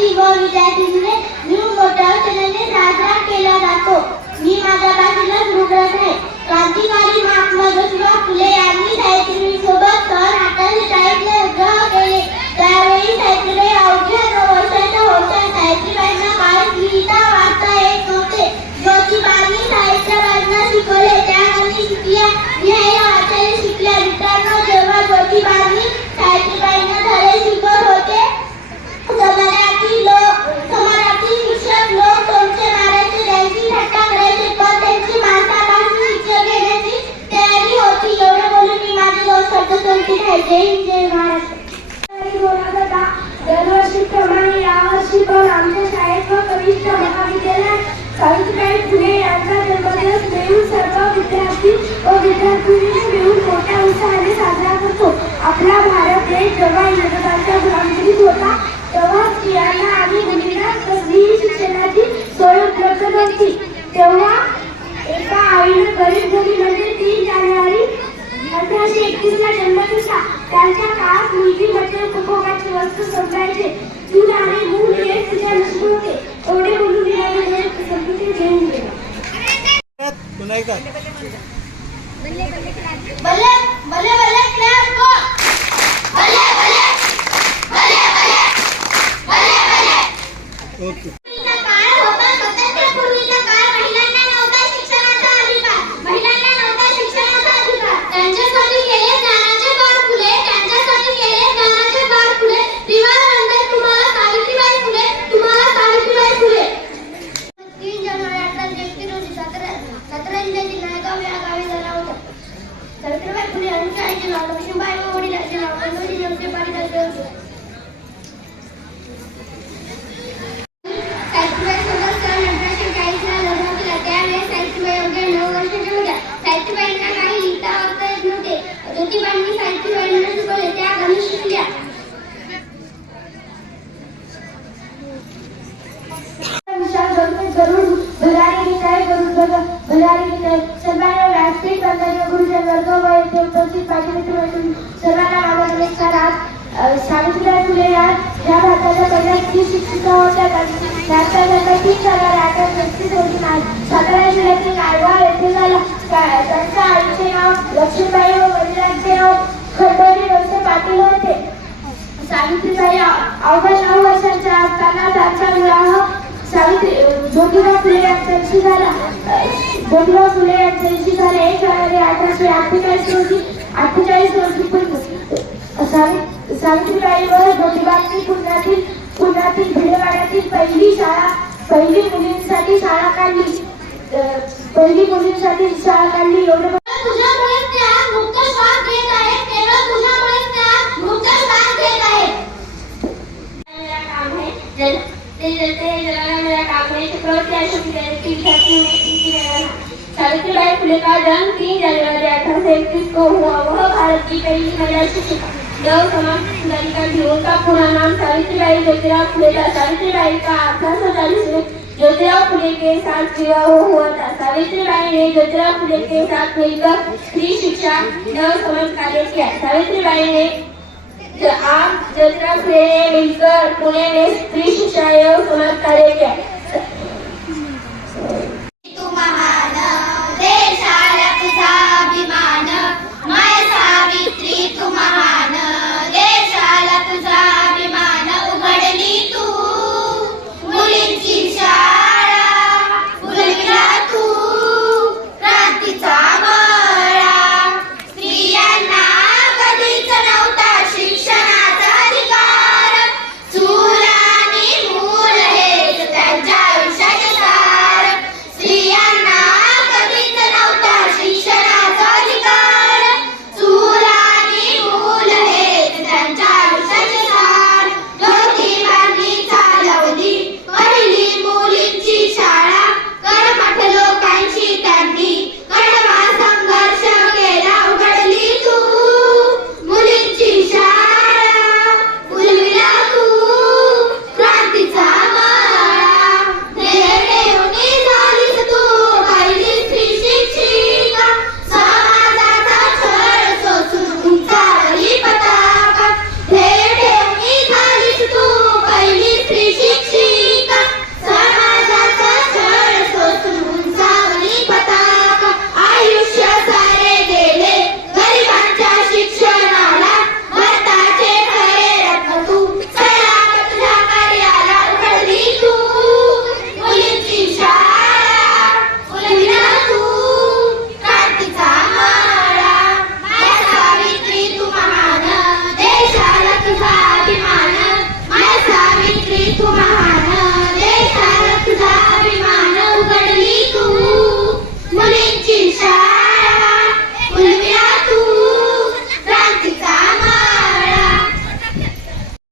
व विद्यार्थ्यांनी मिळून मोठ्या उत्साहाने साजरा केला जातो. मी माझ्या बाजूला सुरू आहे. Okay. माझे मित्र सर्वांना नमस्कार आज सावित्रीबाई फुले या या भारताच्या पहिल्या स्त्री शिक्षिका होत्या. त्यांचा जन्म तीन जानेवारी अठराशे एकतीस रोजी सातारा जिल्ह्यातील नायगाव येथे झाला. त्यांच्या आईचे नाव लक्ष्मीबाई व वडिलांचे नाव खंडोरी वळसे पाटील होते. सावित्रीबाई अवघ्या नऊ वर्षांच्या असताना त्यांचा विवाह सावित्री ज्योतिबा फुले यांच्याशी झाला. ज्योतिबा फुले यांच्याशी झाला. एक जानेवारी अठराशे अठ्ठेचाळीस रोजी अठ्ठेचाळीस सावि- सावित्रीबाई व ज्योतिबांनी पुण्यातील पुण्यातील भिडेवाड्यातील पहिली शाळा पहिली मुलींसाठी शाळा काढली पहिली मुलींसाठी शाळा काढली एवढं तुझ्यामुळे त्या का जन्म तीन जनवरी अठारह सौ इकतीस को हुआ वह भारत की पहली महिला शिक्षिका देव समाज सुंदरिका थी उनका पूरा नाम सावित्रीबाई ज्योतिराव फुले था सावित्रीबाई का अठारह सौ चालीस में ज्योतिराव फुले के साथ विवाह हुआ था सावित्रीबाई ने ज्योतिराव फुले के साथ मिलकर स्त्री शिक्षा देव समाज कार्य किया सावित्रीबाई ने आप ज्योतिराव फुले ने मिलकर पुणे में स्त्री शिक्षा एवं समाज कार्य किया।